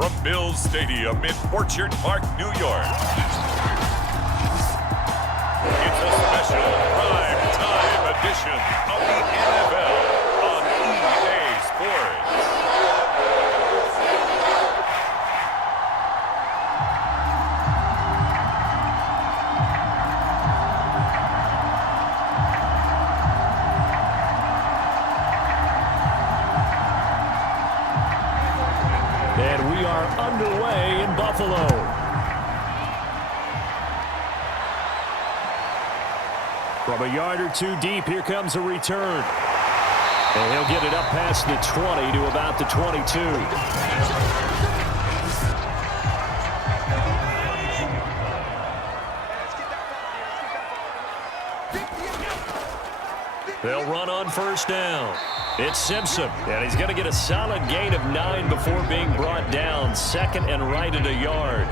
from Mills Stadium in Orchard Park, New York. It's a special prime time edition of the NFL on EA Sports. And we are underway in Buffalo. From a yard or two deep, here comes a return. And he'll get it up past the 20 to about the 22. They'll run on first down. It's Simpson, and he's going to get a solid gain of 9 before being brought down. Second and right at a yard.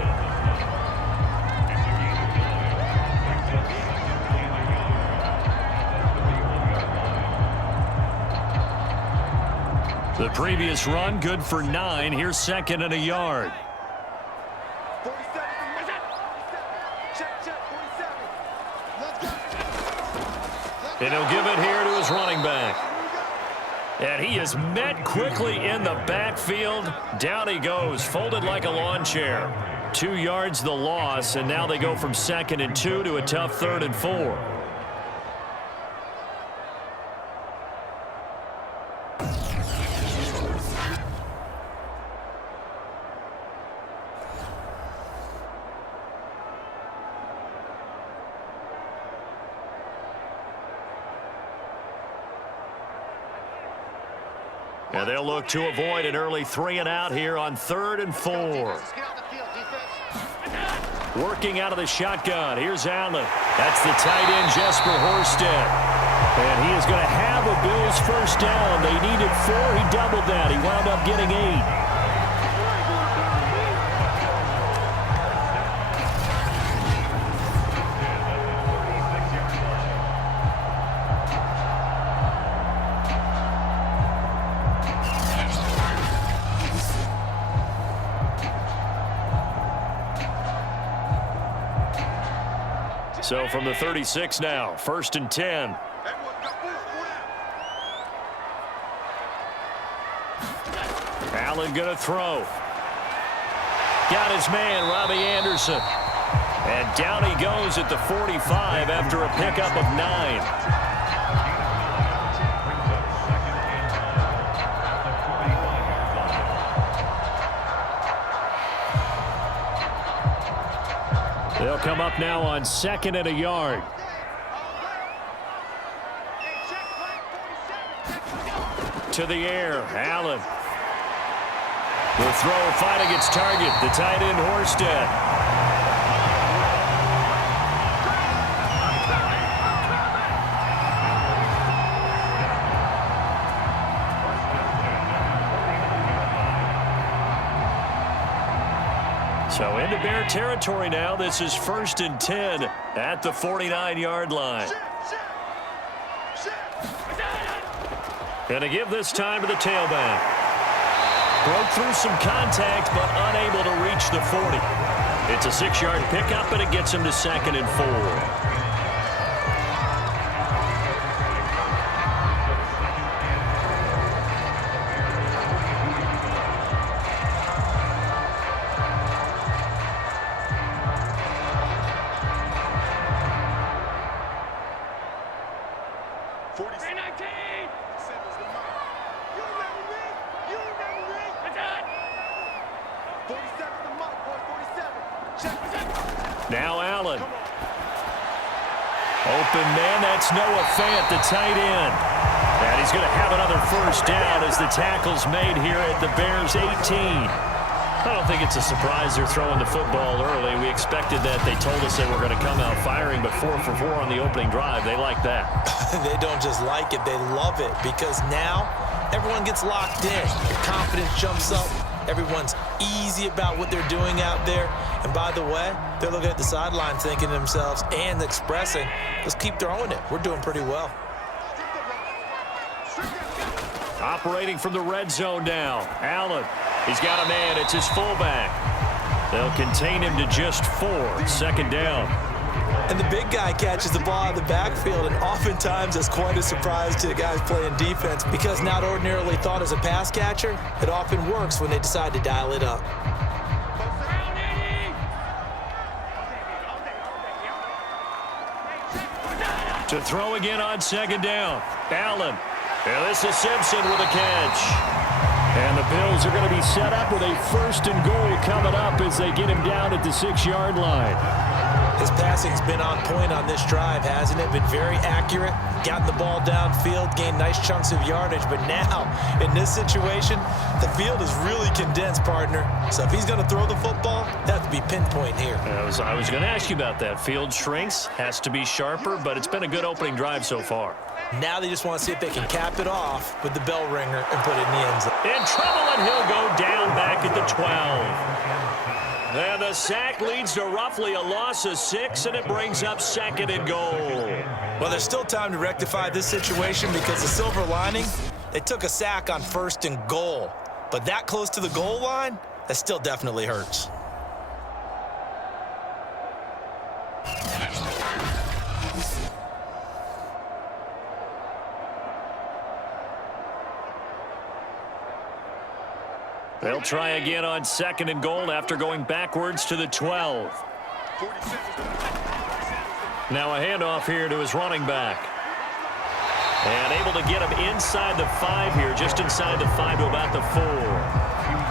The previous run, good for 9. Here's second and a yard. And he'll give it here to his running back. And he is met quickly in the backfield. Down he goes, folded like a lawn chair. 2 yards the loss, and now they go from 2nd and 2 to a tough 3rd and 4. And they'll look to avoid an early 3 and out here on 3rd and 4. Working out of the shotgun. Here's Allen. That's the tight end, Jesper Horsted. And he is going to have a Bills first down. They needed 4. He doubled that. He wound up getting 8. So from the 36 now, 1st and 10. Allen going to throw. Got his man, Robbie Anderson. And down he goes at the 45 after a pickup of 9. They'll come up now on 2nd and a yard. To the air, Allen. The throw finding its target, the tight end Horsted. So into Bear territory now. This is 1st and 10 at the 49-yard line. And to give this time to the tailback. Broke through some contact, but unable to reach the 40. It's a 6-yard pickup, and it gets him to 2nd and 4. Now Allen. Open man, that's Noah Fant, the tight end. And he's going to have another first down as the tackle's made here at the Bears' 18. I don't think it's a surprise they're throwing the football early. We expected that. They told us they were going to come out firing, but 4 for 4 on the opening drive. They like that. They don't just like it, they love it, because now everyone gets locked in. Your confidence jumps up. Everyone's easy about what they're doing out there. And by the way, they're looking at the sideline thinking to themselves and expressing, let's keep throwing it. We're doing pretty well. Operating from the red zone now. Allen He's got a man. It's his fullback. They'll contain him to just 4. 2nd down. And the big guy catches the ball out of the backfield, and oftentimes that's quite a surprise to the guys playing defense because not ordinarily thought as a pass catcher, it often works when they decide to dial it up. To throw again on 2nd down. Allen. And this is Simpson with a catch. And the Bills are going to be set up with a 1st and goal coming up as they get him down at the 6-yard line. His passing's been on point on this drive, hasn't it? Been very accurate, gotten the ball downfield, gained nice chunks of yardage. But now, in this situation, the field is really condensed, partner. So if he's going to throw the football, that would be pinpoint here. I was going to ask you about that. Field shrinks, has to be sharper, but it's been a good opening drive so far. Now they just want to see if they can cap it off with the bell ringer and put it in the end zone. In trouble, and he'll go down back at the 12. And the sack leads to roughly a loss of 6, and it brings up 2nd and goal. Well, there's still time to rectify this situation because the silver lining, they took a sack on 1st and goal. But that close to the goal line, that still definitely hurts. They'll try again on 2nd and goal after going backwards to the 12. Now a handoff here to his running back. And able to get him inside the 5 here, just inside the 5 to about the 4.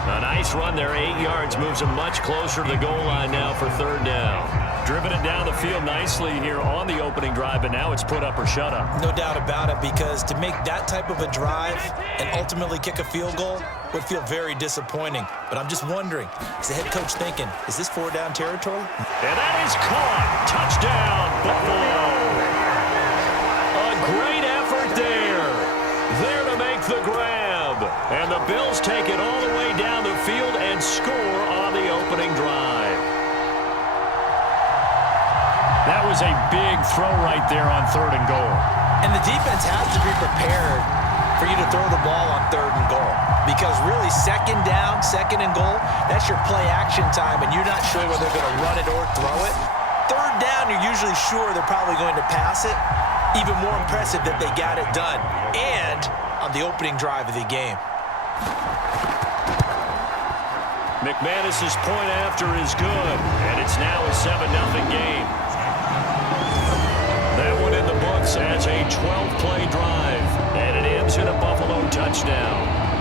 A nice run there, 8 yards, moves him much closer to the goal line now for 3rd down. Driven it down the field nicely here on the opening drive, and now it's put up or shut up. No doubt about it, because to make that type of a drive and ultimately kick a field goal would feel very disappointing. But I'm just wondering, is the head coach thinking, is this 4-down territory? And that is caught. Touchdown, Buffalo. A great effort there. There to make the grab. And the Bills take it all the way down the field and score on the opening drive. That was a big throw right there on 3rd and goal. And the defense has to be prepared for you to throw the ball on 3rd and goal. Because really, 2nd down, 2nd and goal, that's your play action time, and you're not sure whether they're going to run it or throw it. 3rd down, you're usually sure they're probably going to pass it. Even more impressive that they got it done. And on the opening drive of the game. McManus's point after is good, and it's now a 7-0 game. That one in the books as a 12-play drive, and it ends in a Buffalo touchdown.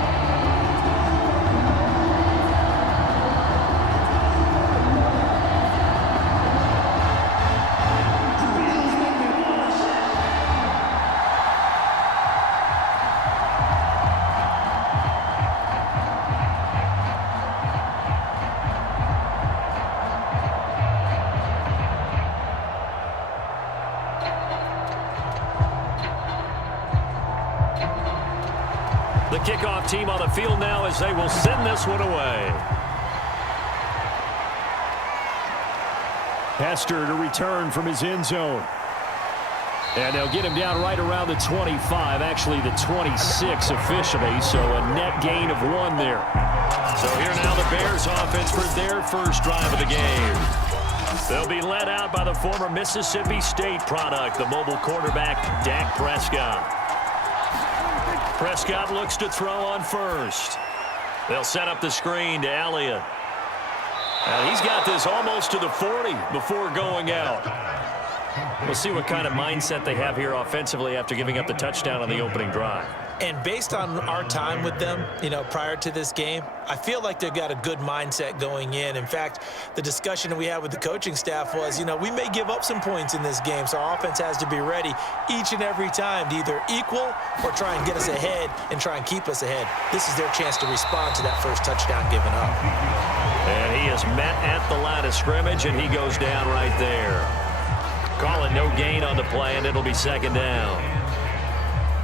The kickoff team on the field now as they will send this one away. Hester to return from his end zone. And they'll get him down right around the 25, actually the 26 officially, so a net gain of 1 there. So here now the Bears offense for their first drive of the game. They'll be led out by the former Mississippi State product, the mobile quarterback, Dak Prescott. Prescott looks to throw on first. They'll set up the screen to Elliott. Now he's got this almost to the 40 before going out. We'll see what kind of mindset they have here offensively after giving up the touchdown on the opening drive. And based on our time with them, prior to this game, I feel like they've got a good mindset going in. In fact, the discussion that we had with the coaching staff was, we may give up some points in this game, so our offense has to be ready each and every time to either equal or try and get us ahead and try and keep us ahead. This is their chance to respond to that first touchdown given up. And he is met at the line of scrimmage, and he goes down right there. Call it no gain on the play, and it'll be 2nd down.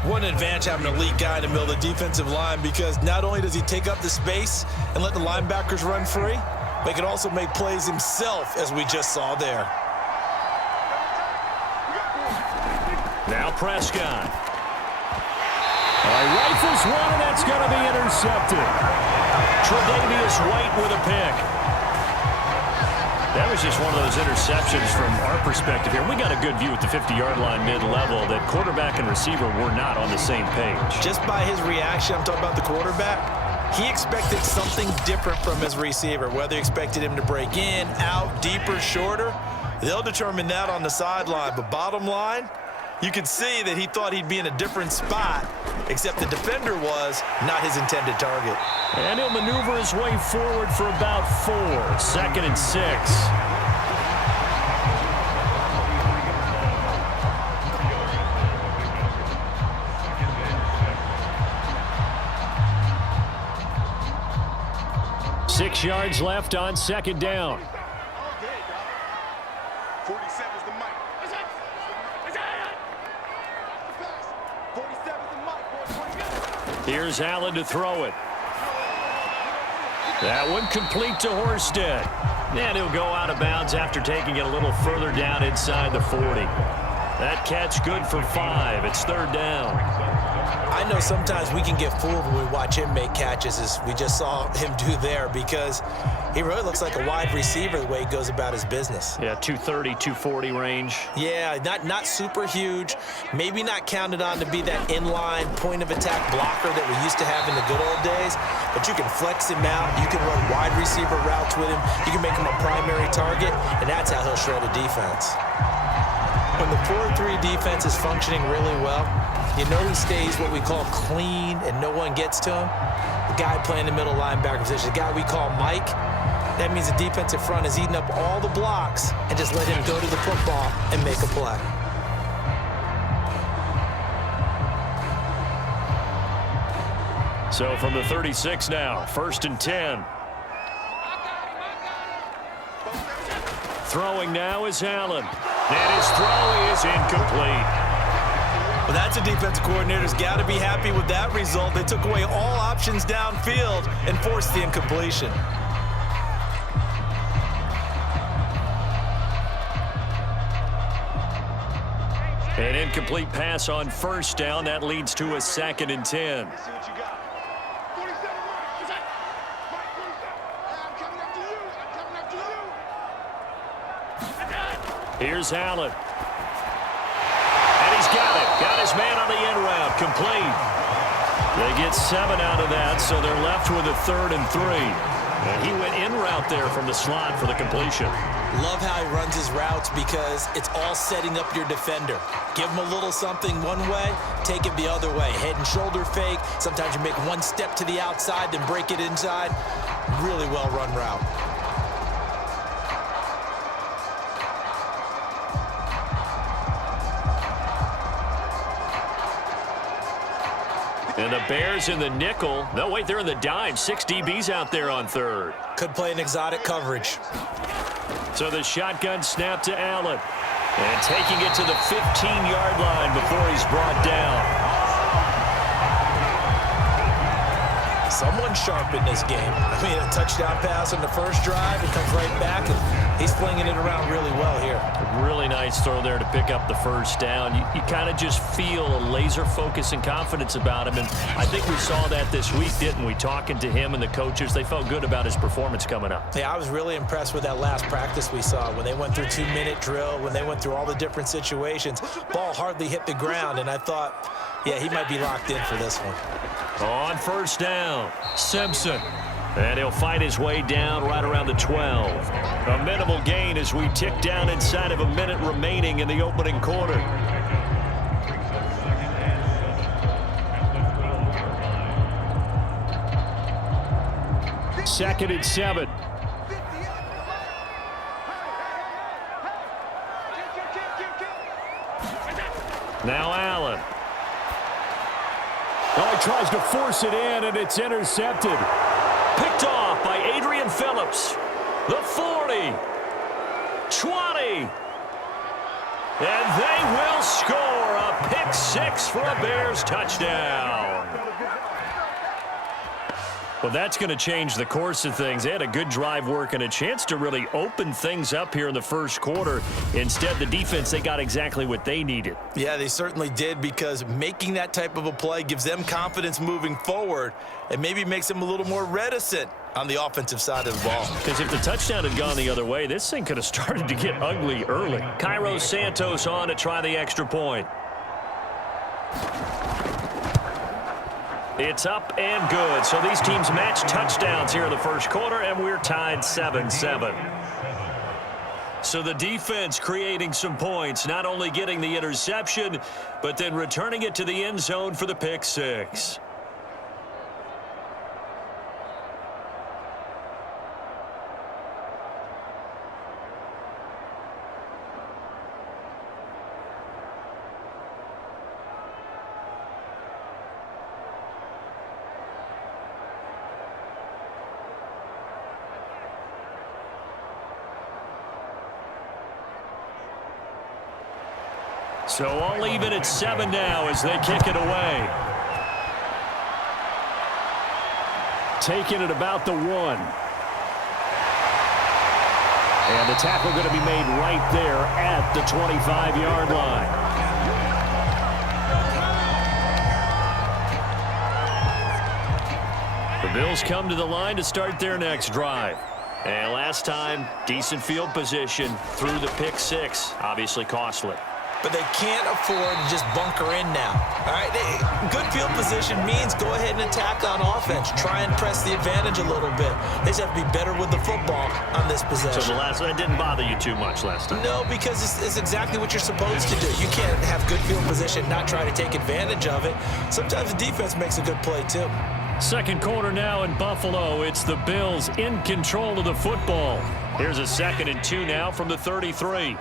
What an advantage having an elite guy in the middle of the defensive line, because not only does he take up the space and let the linebackers run free, but he can also make plays himself, as we just saw there. Now Prescott. Rifles one, and that's going to be intercepted. Tre'Davious White with a pick. That was just one of those interceptions from our perspective here. We got a good view at the 50-yard line mid-level that quarterback and receiver were not on the same page. Just by his reaction, I'm talking about the quarterback, he expected something different from his receiver, whether he expected him to break in, out, deeper, shorter. They'll determine that on the sideline. But bottom line, you could see that he thought he'd be in a different spot, except the defender was not his intended target. And he'll maneuver his way forward for about 4. 2nd and 6. Six yards left on 2nd down. 47's the mic. Here's Allen to throw it. That one complete to Horsted. And he'll go out of bounds after taking it a little further down inside the 40. That catch good for 5. It's 3rd down. I know sometimes we can get fooled when we watch him make catches, as we just saw him do there, because he really looks like a wide receiver the way he goes about his business. Yeah, 230, 240 range. Yeah, not super huge. Maybe not counted on to be that inline point-of-attack blocker that we used to have in the good old days, but you can flex him out. You can run wide receiver routes with him. You can make him a primary target, and that's how he'll shred a defense. When the 4-3 defense is functioning really well, you know he stays what we call clean and no one gets to him? The guy playing the middle linebacker position, the guy we call Mike. That means the defensive front is eating up all the blocks and just let him go to the football and make a play. So from the 36 now, 1st and 10. Throwing now is Allen. And his throw is incomplete. Well, that's a defensive coordinator's got to be happy with that result. They took away all options downfield and forced the incompletion. An incomplete pass on 1st down. That leads to a 2nd and 10. Here's Allen. And he's got it. Got his man on the end route. Complete. They get 7 out of that, so they're left with a 3rd and 3. And he went in route there from the slot for the completion. Love how he runs his routes because it's all setting up your defender. Give him a little something one way, take it the other way. Head and shoulder fake. Sometimes you make one step to the outside, then break it inside. Really well run route. And the Bears in the nickel. No, wait, they're in the dime. 6 DBs out there on 3rd. Could play an exotic coverage. So the shotgun snap to Allen. And taking it to the 15-yard line before he's brought down. Someone sharp in this game. I mean, a touchdown pass on the first drive. It comes right back, and he's flinging it around really well here. Really nice throw there to pick up the 1st down. You kind of just feel a laser focus and confidence about him, and I think we saw that this week, didn't we? Talking to him and the coaches, they felt good about his performance coming up. Yeah, I was really impressed with that last practice we saw when they went through 2-minute drill, when they went through all the different situations. Ball hardly hit the ground, and I thought, yeah, he might be locked in for this one. On 1st down, Simpson. And he'll fight his way down right around the 12. A minimal gain as we tick down inside of a minute remaining in the opening quarter. Second and 7. Now Allen. Oh, he tries to force it in, and it's intercepted. Picked off by Adrian Phillips. The 40. 20. And they will score a pick 6 for a Bears touchdown. Well, that's going to change the course of things. They had a good drive work and a chance to really open things up here in the first quarter. Instead, the defense, they got exactly what they needed. Yeah, they certainly did, because making that type of a play gives them confidence moving forward and maybe makes them a little more reticent on the offensive side of the ball. Because if the touchdown had gone the other way, this thing could have started to get ugly early. Cairo Santos on to try the extra point. It's up and good. So these teams match touchdowns here in the first quarter, and we're tied 7-7. So the defense creating some points, not only getting the interception, but then returning it to the end zone for the pick six. So all even at 7 now as they kick it away. Taking it about the 1. And the tackle going to be made right there at the 25-yard line. The Bills come to the line to start their next drive. And last time, decent field position through the pick six. Obviously costly. But they can't afford to just bunker in now. All right, good field position means go ahead and attack on offense. Try and press the advantage a little bit. They just have to be better with the football on this possession. So the last one didn't bother you too much last time? No, because it's exactly what you're supposed to do. You can't have good field position, not try to take advantage of it. Sometimes the defense makes a good play too. Second quarter now in Buffalo. It's the Bills in control of the football. Here's a 2nd and 2 now from the 33.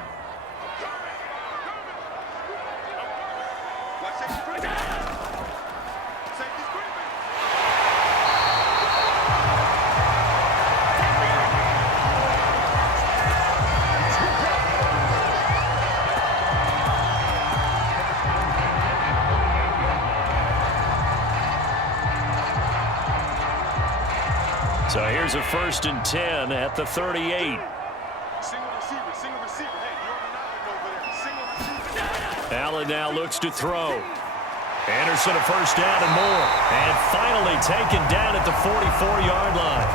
So here's a 1st and 10 at the 38. Single receiver, single receiver. Hey, you're on an island over there. Single receiver. Allen now looks to throw. Anderson a 1st down and more. And finally taken down at the 44-yard line.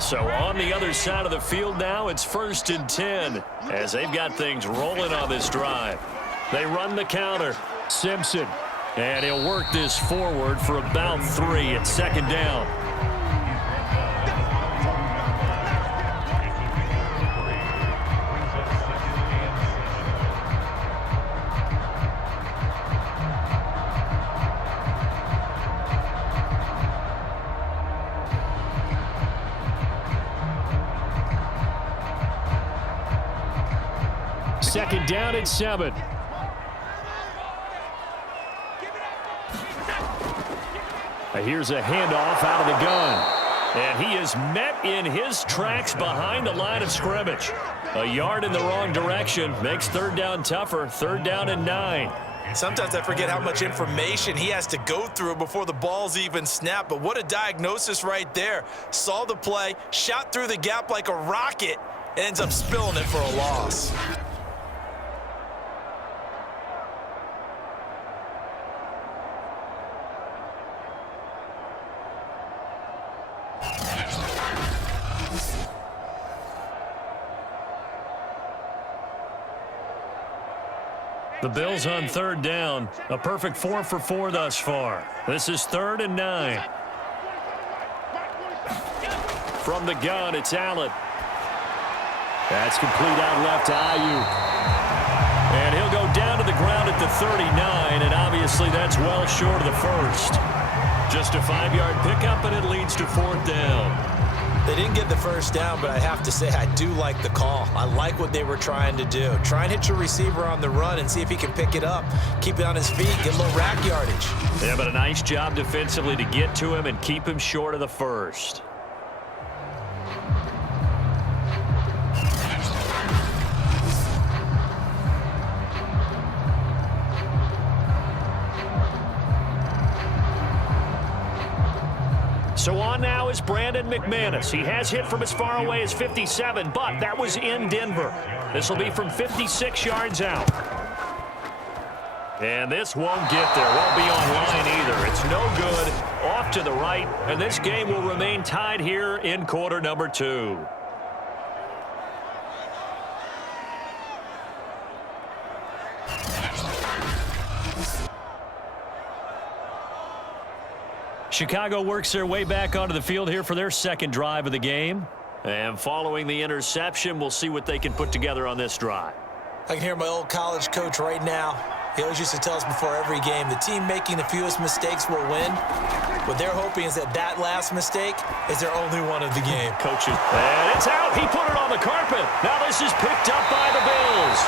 So on the other side of the field now, it's 1st and 10 as they've got things rolling on this drive. They run the counter. Simpson. And he'll work this forward for about 3 at 2nd down. Second down at 7. Here's a handoff out of the gun. And he is met in his tracks behind the line of scrimmage. A yard in the wrong direction makes 3rd down tougher. 3rd down and 9. Sometimes I forget how much information he has to go through before the ball's even snapped. But what a diagnosis right there. Saw the play, shot through the gap like a rocket, and ends up spilling it for a loss. The Bills on 3rd down. A perfect 4 for 4 thus far. This is 3rd and 9. From the gun, it's Allen. That's complete out left to Ayuk. And he'll go down to the ground at the 39, and obviously that's well short of the first. Just a 5-yard pickup, and it leads to 4th down. They didn't get the first down, but I have to say I do like the call. I like what they were trying to do. Try and hit your receiver on the run and see if he can pick it up, keep it on his feet, get a little rack yardage. Yeah, but a nice job defensively to get to him and keep him short of the first. So on now is Brandon McManus. He has hit from as far away as 57, but that was in Denver. This will be from 56 yards out. And this won't get there. Won't be online either. It's no good. Off to the right, and this game will remain tied here in quarter number 2. Chicago works their way back onto the field here for their second drive of the game. And following the interception, we'll see what they can put together on this drive. I can hear my old college coach right now. He always used to tell us before every game, the team making the fewest mistakes will win. What they're hoping is that that last mistake is their only one of the game. Coaches. And it's out. He put it on the carpet. Now this is picked up by the Bills.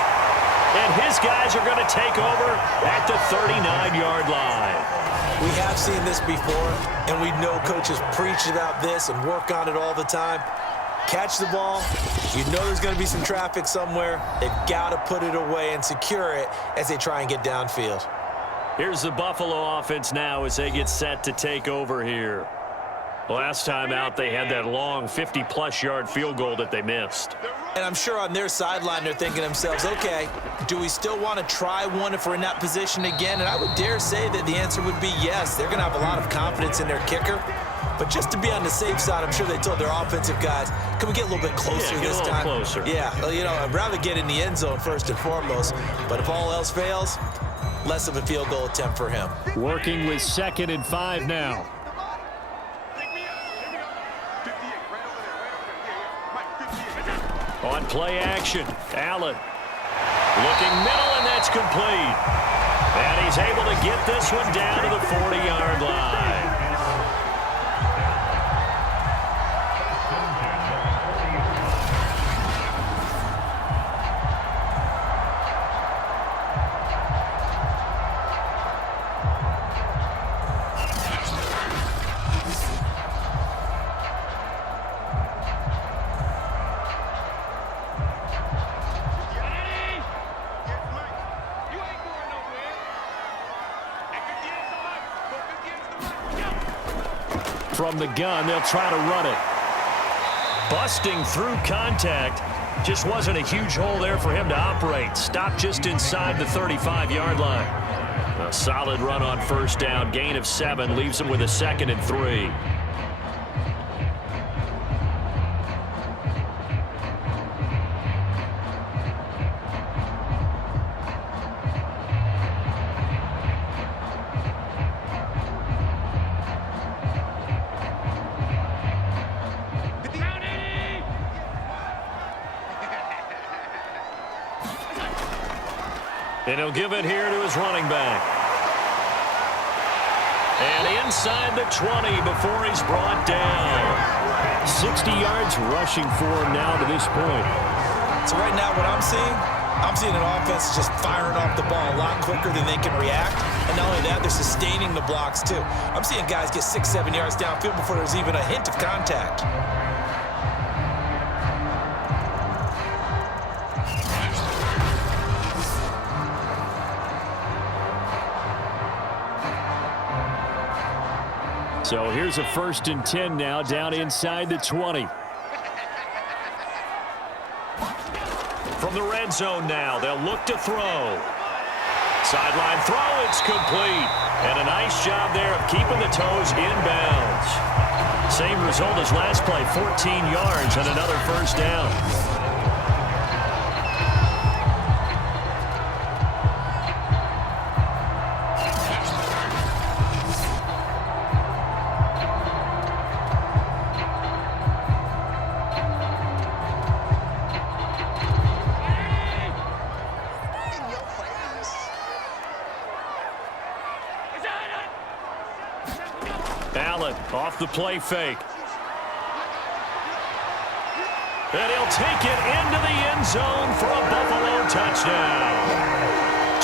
And his guys are going to take over at the 39-yard line. We have seen this before, and we know coaches preach about this and work on it all the time. Catch the ball. You know there's going to be some traffic somewhere. They've got to put it away and secure it as they try and get downfield. Here's the Buffalo offense now as they get set to take over here. Last time out, they had that long 50-plus yard field goal that they missed. And I'm sure on their sideline they're thinking to themselves, okay, do we still want to try one if we're in that position again? And I would dare say that the answer would be yes. They're going to have a lot of confidence in their kicker. But just to be on the safe side, I'm sure they told their offensive guys, can we get a little bit closer this time? Closer. Yeah, well, you know, I'd rather get in the end zone first and foremost. But if all else fails, less of a field goal attempt for him. Working with 2nd and 5 now. On play action, Allen looking middle, and that's complete. And he's able to get this one down to the 40-yard line. From the gun, they'll try to run it. Busting through contact. Just wasn't a huge hole there for him to operate. Stopped just inside the 35-yard line. A solid run on first down. Gain of 7 leaves him with a 2nd and 3. And he'll give it here to his running back. And inside the 20 before he's brought down. 60 yards rushing for him now to this point. So right now what I'm seeing an offense just firing off the ball a lot quicker than they can react. And not only that, they're sustaining the blocks too. I'm seeing guys get 6-7 yards downfield before there's even a hint of contact. So here's a 1st and 10 now, down inside the 20. From the red zone now, they'll look to throw. Sideline throw, it's complete. And a nice job there of keeping the toes inbounds. Same result as last play, 14 yards and another first down. Allen off the play fake. And he'll take it into the end zone for a Buffalo touchdown.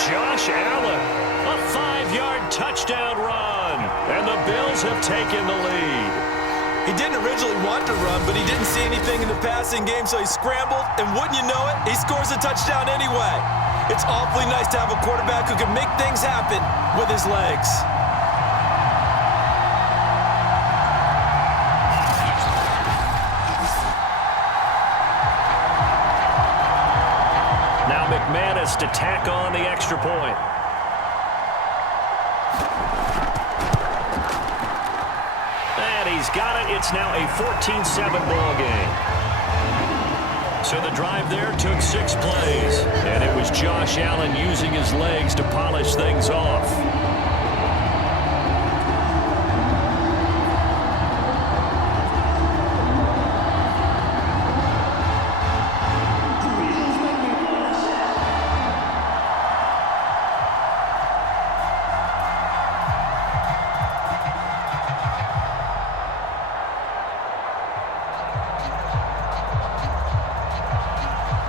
Josh Allen, a 5-yard touchdown run. And the Bills have taken the lead. He didn't originally want to run, but he didn't see anything in the passing game, so he scrambled, and wouldn't you know it, he scores a touchdown anyway. It's awfully nice to have a quarterback who can make things happen with his legs. Now McManus to tack on the extra point. He's got it. It's now a 14-7 ball game. So the drive there took 6 plays, and it was Josh Allen using his legs to polish things off.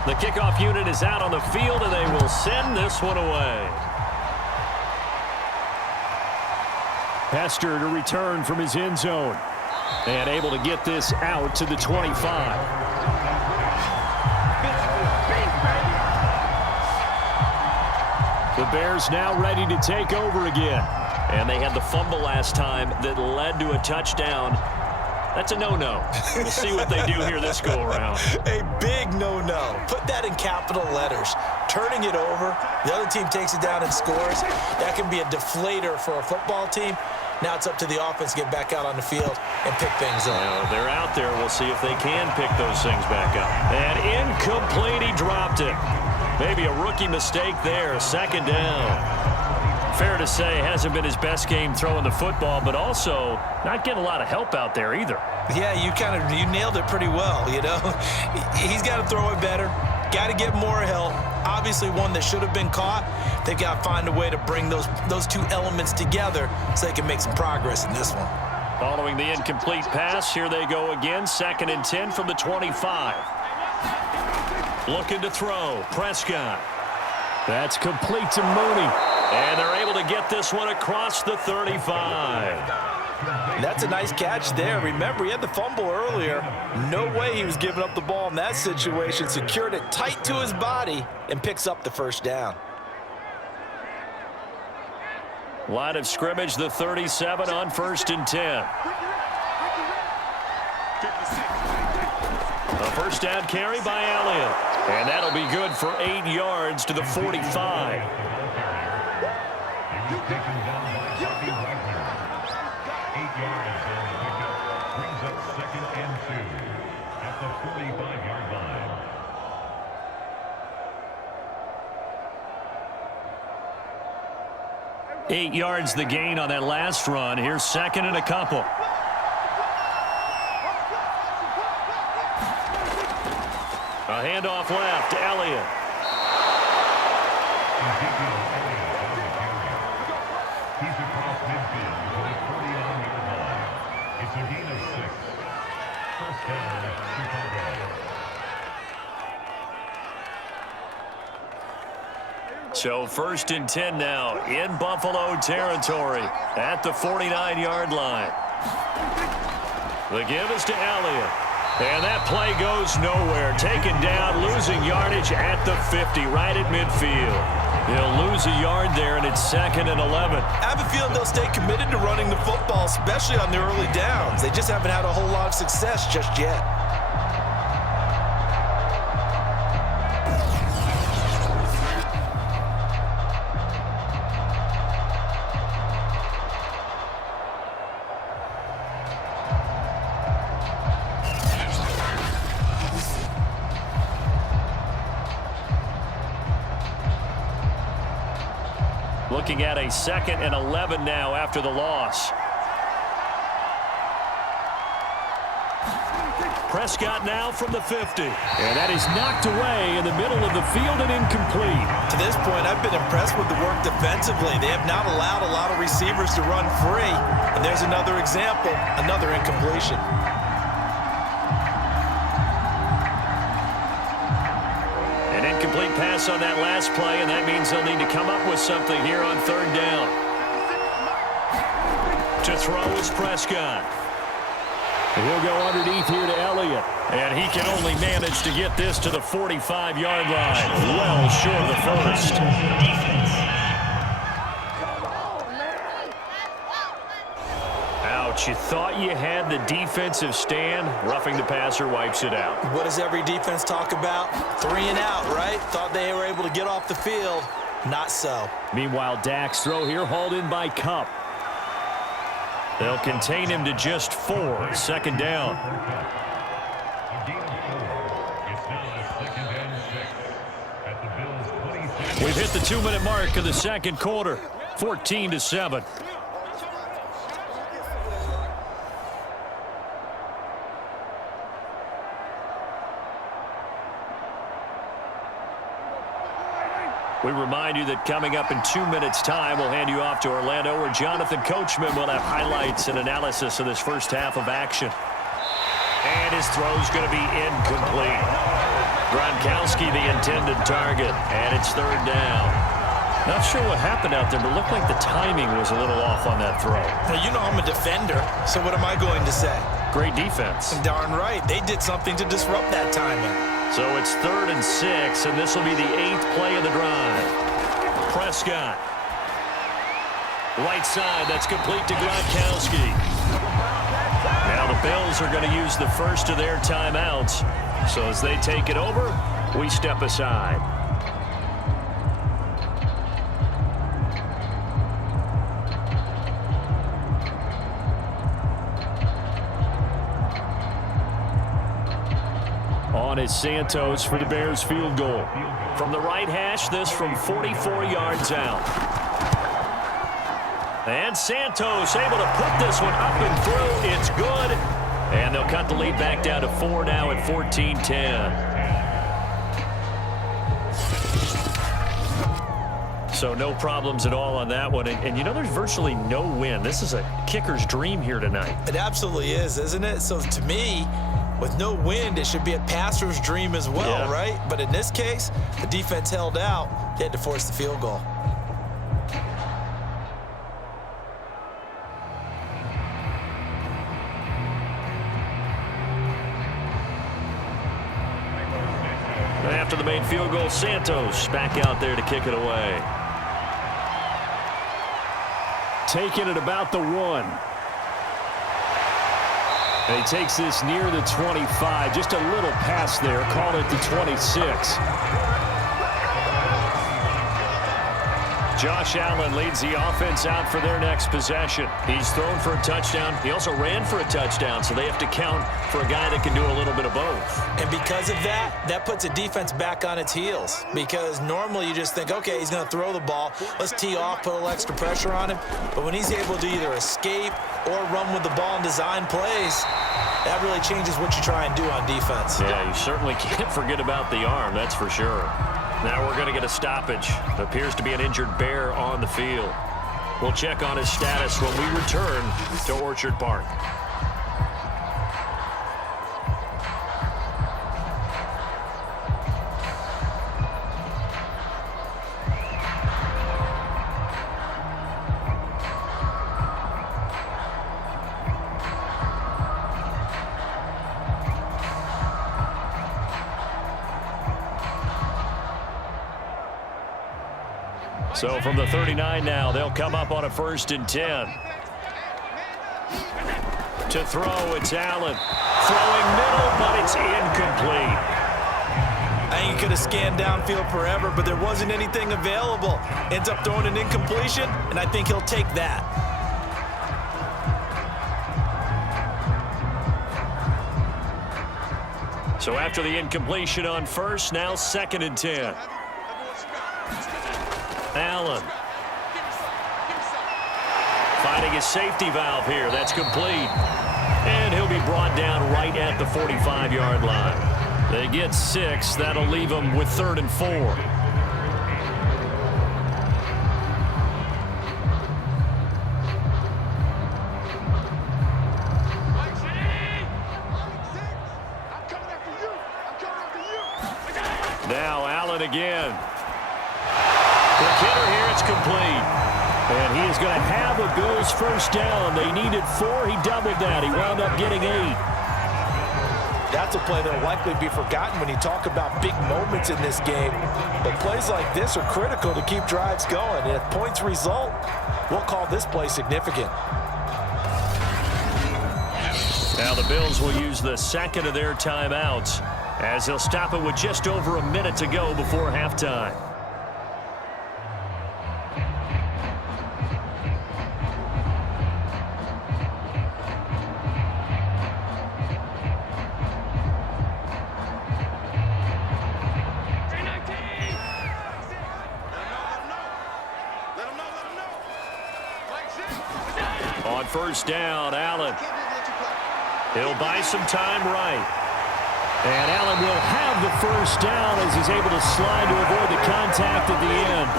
The kickoff unit is out on the field, and they will send this one away. Hester to return from his end zone. And able to get this out to the 25. The Bears now ready to take over again. And they had the fumble last time that led to a touchdown. That's a no-no. We'll see what they do here this go-around. A big no-no. Put that in capital letters. Turning it over, the other team takes it down and scores. That can be a deflator for a football team. Now it's up to the offense to get back out on the field and pick things up. They're out there. We'll see if they can pick those things back up. And incomplete, he dropped it. Maybe a rookie mistake there. 2nd down. Fair to say, hasn't been his best game throwing the football, but also not getting a lot of help out there either. Yeah, you nailed it pretty well, you know. He's got to throw it better. Got to get more help. Obviously one that should have been caught. They've got to find a way to bring those two elements together so they can make some progress in this one. Following the incomplete pass, here they go again. 2nd and 10 from the 25. Looking to throw. Prescott. That's complete to Mooney. And they're able to get this one across the 35. That's a nice catch there. Remember, he had the fumble earlier. No way he was giving up the ball in that situation. Secured it tight to his body and picks up the 1st down. Line of scrimmage, the 37 on 1st and 10. A 1st down carry by Elliott. And that'll be good for 8 yards to the 45. Taken down by Bobby Wagner. 8 yards on the pickup. Brings up 2nd and 2 at the 45-yard line. 8 yards the gain on that last run. Here's 2nd and a couple. A handoff left to Elliott. He's across midfield to the 40-yard line. It's a gain of 6. 1st down, Chicago. So 1st and 10 now in Buffalo territory at the 49-yard line. The give is to Elliott. And that play goes nowhere. Taken down, losing yardage at the 50, right at midfield. They'll lose a yard there, and it's 2nd and 11. I have a feeling they'll stay committed to running the football, especially on the early downs. They just haven't had a whole lot of success just yet. Looking at a 2nd and 11 now after the loss. Prescott now from the 50. And that is knocked away in the middle of the field and incomplete. To this point, I've been impressed with the work defensively. They have not allowed a lot of receivers to run free. And there's another example, another incompletion. Incomplete pass on that last play, and that means they'll need to come up with something here on third down. To throw is Prescott. He'll go underneath here to Elliott. And he can only manage to get this to the 45-yard line. Well short of the first. Ouch, you thought you had the defensive stand. Roughing the passer wipes it out. What does every defense talk about? 3 and out, right? Thought they were able to get off the field. Not so. Meanwhile, Dak's throw here hauled in by Cup. They'll contain him to just 4. Second down. We've hit the 2-minute mark of the second quarter. 14-7. We remind you that coming up in 2 minutes' time, we'll hand you off to Orlando, where Jonathan Coachman will have highlights and analysis of this first half of action. And his throw's going to be incomplete. Gronkowski, the intended target, and it's third down. Not sure what happened out there, but it looked like the timing was a little off on that throw. Now, you know I'm a defender, so what am I going to say? Great defense. Darn right. They did something to disrupt that timing. So it's 3rd and 6, and this will be the 8th play of the drive. Prescott. Right side, that's complete to Gronkowski. Now the Bills are going to use the first of their timeouts. So as they take it over, we step aside. On is Santos for the Bears field goal. From the right hash, this from 44 yards out. And Santos able to put this one up and through. It's good. And they'll cut the lead back down to 4 now at 14-10. So no problems at all on that one. And you know, there's virtually no wind. This is a kicker's dream here tonight. It absolutely is, isn't it? So to me, with no wind, it should be a passer's dream as well, yeah. Right? But in this case, the defense held out. They had to force the field goal. After the main field goal, Santos back out there to kick it away. Taking it about the 1. And he takes this near the 25. Just a little pass there. Call it the 26. Josh Allen leads the offense out for their next possession. He's thrown for a touchdown. He also ran for a touchdown, so they have to count for a guy that can do a little bit of both. And because of that, that puts a defense back on its heels. Because normally you just think, okay, he's going to throw the ball. Let's tee off, put a little extra pressure on him. But when he's able to either escape or run with the ball and design plays, that really changes what you try and do on defense. Yeah, you certainly can't forget about the arm, that's for sure. Now we're going to get a stoppage. It appears to be an injured Bear on the field. We'll check on his status when we return to Orchard Park. So from the 39 now, they'll come up on a 1st and 10. To throw, it's Allen. Throwing middle, but it's incomplete. I think he could have scanned downfield forever, but there wasn't anything available. Ends up throwing an incompletion, and I think he'll take that. So after the incompletion on 1st, now 2nd and 10. Allen finding his safety valve here. That's complete. And he'll be brought down right at the 45-yard line. They get 6. That'll leave them with 3rd and 4. Now Allen going again. The kidder here, it's complete. And he is going to have a Bills first down. They needed 4. He doubled that. He wound up getting 8. That's a play that will likely be forgotten when you talk about big moments in this game. But plays like this are critical to keep drives going. And if points result, we'll call this play significant. Now the Bills will use the second of their timeouts as they'll stop it with just over a minute to go before halftime. On first down, Allen. He'll buy some time right. And Allen will have the first down as he's able to slide to avoid the contact at the end.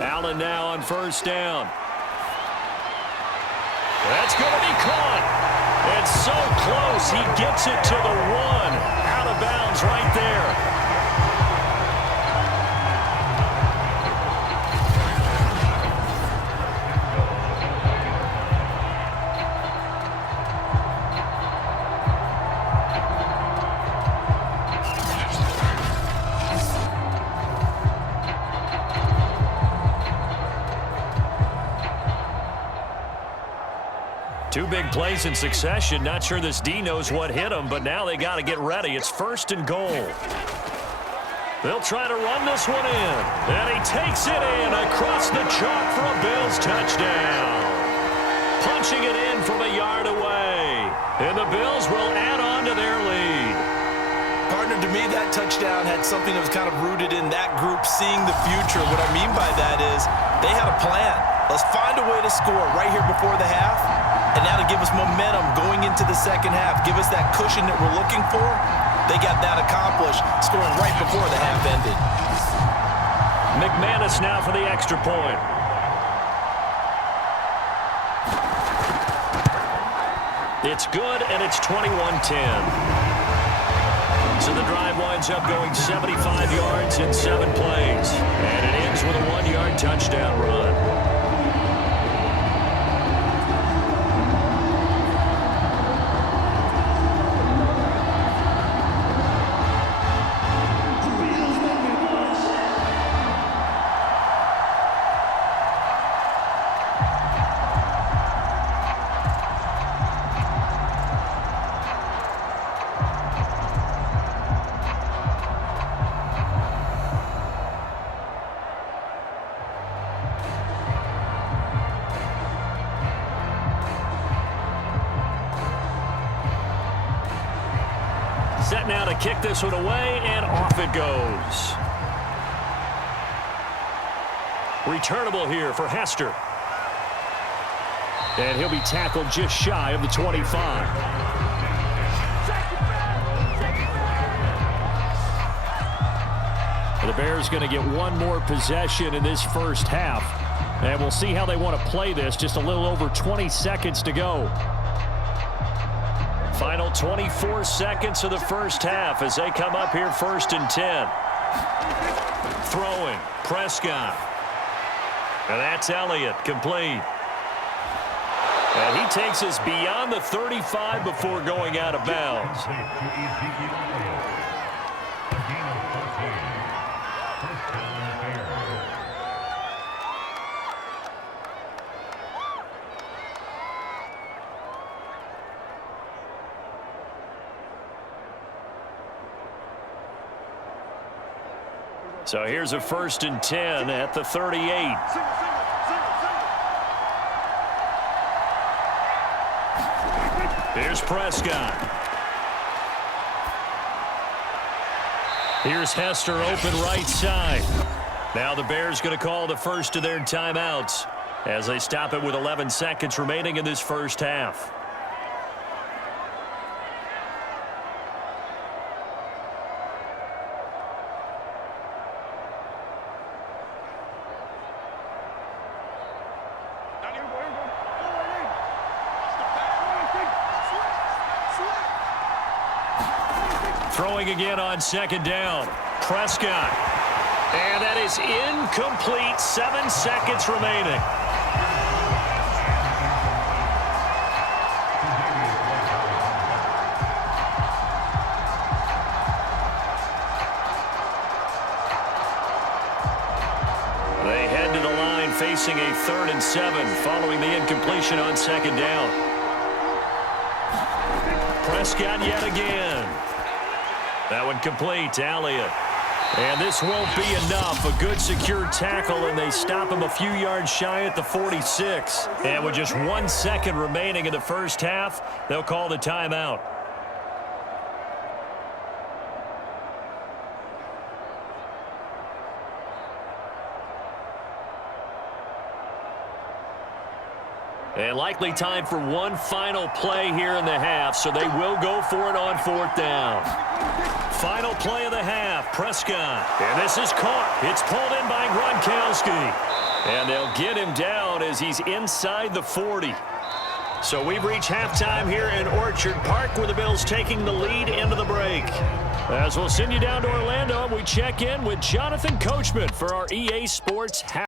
Allen now on first down. That's going to be caught. It's so close. He gets it to the 1. Out of bounds right there. Two big plays in succession. Not sure this D knows what hit him, but now they got to get ready. It's first and goal. They'll try to run this one in. And he takes it in across the chalk for a Bills touchdown. Punching it in from a yard away. And the Bills will add on to their lead. Partner, to me, that touchdown had something that was kind of rooted in that group seeing the future. What I mean by that is they had a plan. Let's find a way to score right here before the half. And now to give us momentum going into the second half, give us that cushion that we're looking for, they got that accomplished, scoring right before the half ended. McManus now for the extra point. It's good, and it's 21-10. So the drive winds up going 75 yards in 7 plays. And it ends with a 1-yard touchdown run. Set now to kick this one away, and off it goes. Returnable here for Hester. And he'll be tackled just shy of the 25. The Bears going to get one more possession in this first half. And we'll see how they want to play this. Just a little over 20 seconds to go. Final 24 seconds of the first half as they come up here first and 10. Throwing, Prescott. And that's Elliott, complete. And he takes us beyond the 35 before going out of bounds. So here's a first and 10 at the 38. Here's Prescott. Here's Hester open right side. Now the Bears going to call the first of their timeouts as they stop it with 11 seconds remaining in this first half. Throwing again on second down. Prescott. And that is incomplete. 7 seconds remaining. They head to the line facing a 3rd and 7 following the incompletion on second down. Prescott yet again. That one complete. Elliott. And this won't be enough. A good secure tackle, and they stop him a few yards shy at the 46. And with just 1 second remaining in the first half, they'll call the timeout. And likely time for one final play here in the half, so they will go for it on 4th down. Final play of the half, Prescott. And this is caught. It's pulled in by Gronkowski. And they'll get him down as he's inside the 40. So we've reached halftime here in Orchard Park, where the Bills taking the lead into the break. As we'll send you down to Orlando, we check in with Jonathan Coachman for our EA Sports half.